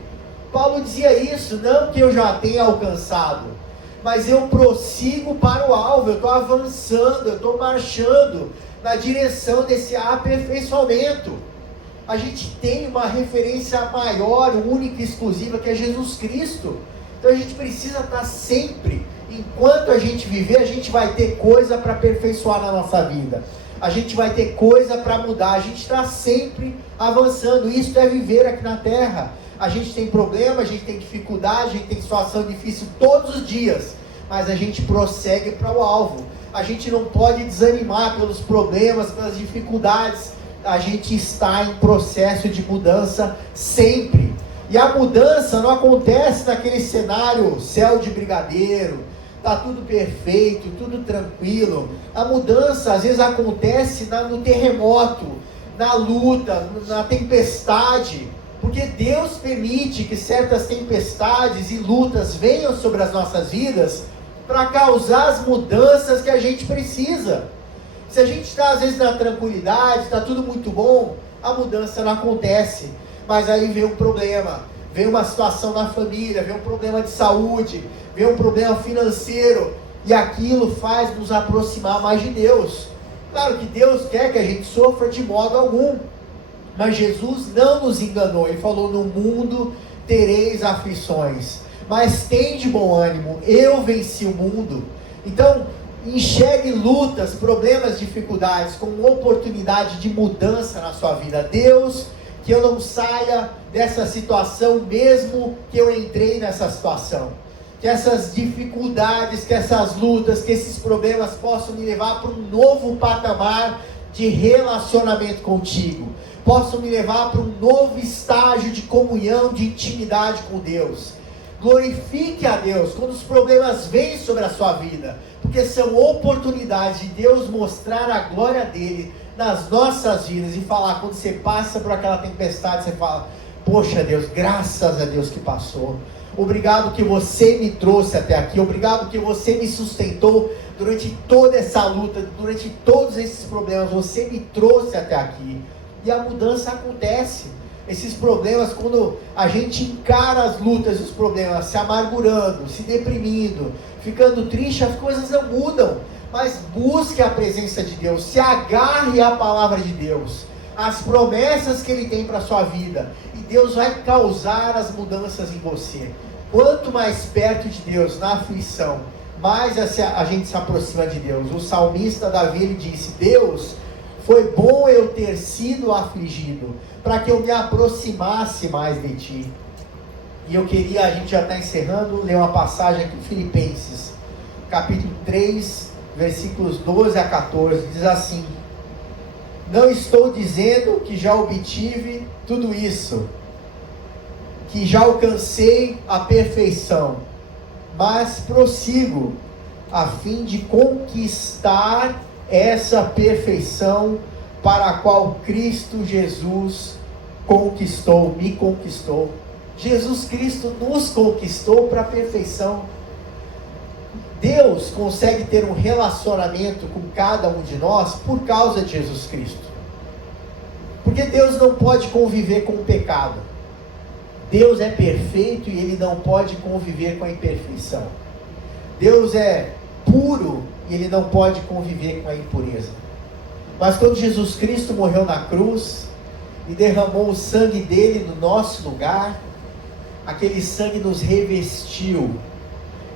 Paulo dizia isso, não que eu já tenha alcançado, mas eu prossigo para o alvo, eu estou avançando, eu estou marchando na direção desse aperfeiçoamento. A gente tem uma referência maior, única e exclusiva, que é Jesus Cristo. Então a gente precisa estar sempre, enquanto a gente viver, a gente vai ter coisa para aperfeiçoar na nossa vida. A gente vai ter coisa para mudar, a gente está sempre avançando. Isso é viver aqui na terra. A gente tem problema, a gente tem dificuldade, a gente tem situação difícil todos os dias, mas a gente prossegue para o alvo. A gente não pode desanimar pelos problemas, pelas dificuldades. A gente está em processo de mudança sempre. E a mudança não acontece naquele cenário céu de brigadeiro, está tudo perfeito, tudo tranquilo. A mudança às vezes acontece no terremoto, na luta, na tempestade, porque Deus permite que certas tempestades e lutas venham sobre as nossas vidas para causar as mudanças que a gente precisa. Se a gente está às vezes na tranquilidade, está tudo muito bom, a mudança não acontece. Mas aí vem um problema, vem uma situação na família, vem um problema de saúde, vem um problema financeiro, e aquilo faz nos aproximar mais de Deus. Claro que Deus quer que a gente sofra de modo algum, mas Jesus não nos enganou. Ele falou, no mundo tereis aflições, mas tende bom ânimo, eu venci o mundo. Então, enxergue lutas, problemas, dificuldades como oportunidade de mudança na sua vida. Deus, que eu não saia dessa situação mesmo que eu entrei nessa situação. Que essas dificuldades, que essas lutas, que esses problemas possam me levar para um novo patamar de relacionamento contigo. Possam me levar para um novo estágio de comunhão, de intimidade com Deus. Glorifique a Deus quando os problemas vêm sobre a sua vida, porque são oportunidades de Deus mostrar a glória dele nas nossas vidas e falar, quando você passa por aquela tempestade, você fala, poxa Deus, graças a Deus que passou, obrigado que você me trouxe até aqui, obrigado que você me sustentou durante toda essa luta, durante todos esses problemas, você me trouxe até aqui. E a mudança acontece. Esses problemas, quando a gente encara as lutas e os problemas, se amargurando, se deprimindo, ficando triste, as coisas não mudam. Mas busque a presença de Deus, se agarre à palavra de Deus, as promessas que Ele tem para a sua vida, e Deus vai causar as mudanças em você. Quanto mais perto de Deus, na aflição, mais a gente se aproxima de Deus. O salmista Davi, ele disse, Deus, foi bom eu ter sido afligido, para que eu me aproximasse mais de Ti. E eu queria, a gente já está encerrando, ler uma passagem aqui em Filipenses, capítulo 3, versículos 12 a 14, diz assim, não estou dizendo que já obtive tudo isso, que já alcancei a perfeição, mas prossigo, a fim de conquistar essa perfeição para a qual Cristo Jesus me conquistou. Jesus Cristo nos conquistou para a perfeição. Deus consegue ter um relacionamento com cada um de nós por causa de Jesus Cristo. Porque Deus não pode conviver com o pecado. Deus é perfeito e Ele não pode conviver com a imperfeição. Deus é puro e Ele não pode conviver com a impureza. Mas quando Jesus Cristo morreu na cruz e derramou o sangue dele no nosso lugar, aquele sangue nos revestiu.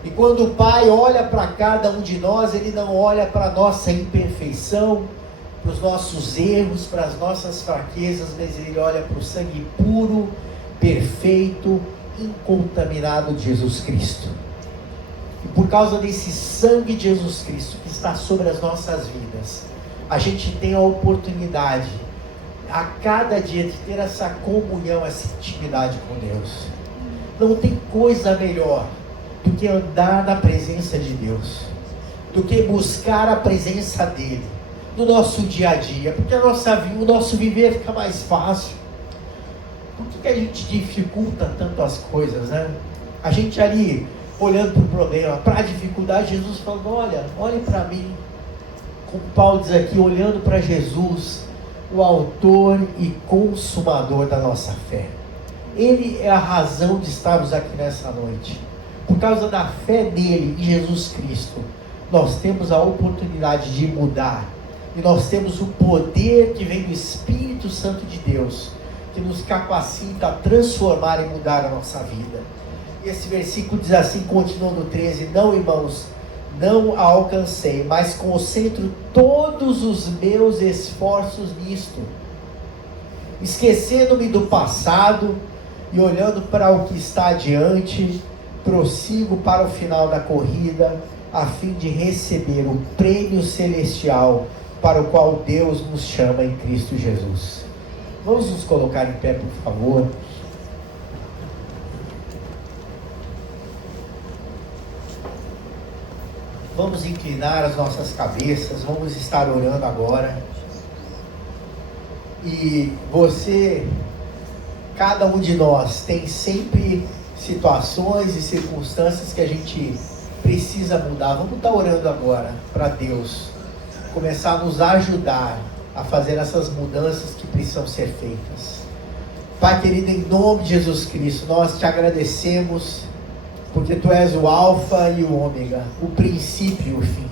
E quando o Pai olha para cada um de nós, Ele não olha para a nossa imperfeição, para os nossos erros, para as nossas fraquezas, mas Ele olha para o sangue puro, perfeito, incontaminado de Jesus Cristo. E por causa desse sangue de Jesus Cristo que está sobre as nossas vidas, a gente tem a oportunidade a cada dia de ter essa comunhão, essa intimidade com Deus. Não tem coisa melhor do que andar na presença de Deus, do que buscar a presença dEle no nosso dia a dia, porque o nosso viver fica mais fácil. Por que a gente dificulta tanto as coisas, né? A gente ali, olhando para o problema, para a dificuldade, Jesus falando, olhe para mim, como Paulo diz aqui, olhando para Jesus, o autor e consumador da nossa fé. Ele é a razão de estarmos aqui nessa noite. Por causa da fé nele, em Jesus Cristo, nós temos a oportunidade de mudar. E nós temos o poder que vem do Espírito Santo de Deus, que nos capacita a transformar e mudar a nossa vida. E esse versículo diz assim, continua no 13, não, irmãos, não a alcancei, mas concentro todos os meus esforços nisto, esquecendo-me do passado e olhando para o que está adiante, prossigo para o final da corrida, a fim de receber o prêmio celestial para o qual Deus nos chama em Cristo Jesus. Vamos nos colocar em pé, por favor. Vamos inclinar as nossas cabeças, vamos estar orando agora. E você, cada um de nós tem sempre situações e circunstâncias que a gente precisa mudar. Vamos estar orando agora para Deus começar a nos ajudar a fazer essas mudanças que precisam ser feitas. Pai querido, em nome de Jesus Cristo, nós te agradecemos, porque Tu és o alfa e o ômega, o princípio e o fim.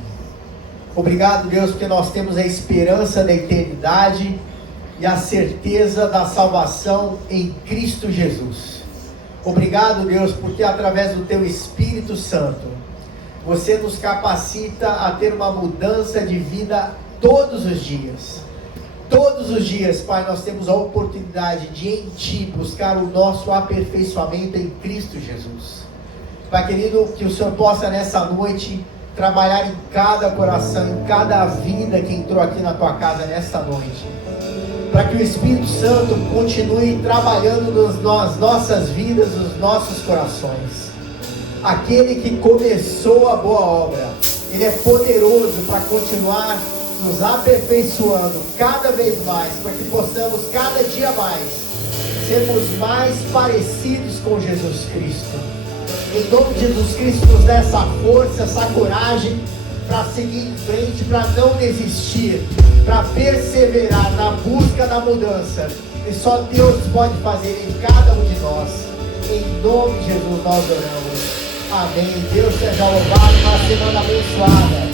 Obrigado, Deus, porque nós temos a esperança da eternidade e a certeza da salvação em Cristo Jesus. Obrigado, Deus, porque através do Teu Espírito Santo, Você nos capacita a ter uma mudança de vida todos os dias. Todos os dias, Pai, nós temos a oportunidade de em Ti buscar o nosso aperfeiçoamento em Cristo Jesus. Pai querido, que o Senhor possa nessa noite trabalhar em cada coração, em cada vida que entrou aqui na Tua casa nessa noite, para que o Espírito Santo continue trabalhando nas nossas vidas, nos nossos corações. Aquele que começou a boa obra, Ele é poderoso para continuar nos aperfeiçoando cada vez mais, para que possamos cada dia mais sermos mais parecidos com Jesus Cristo. Em nome de Jesus Cristo, nos dá essa força, essa coragem para seguir em frente, para não desistir, para perseverar na busca da mudança. E só Deus pode fazer em cada um de nós. Em nome de Jesus nós oramos. Amém. Deus seja louvado. Uma semana abençoada.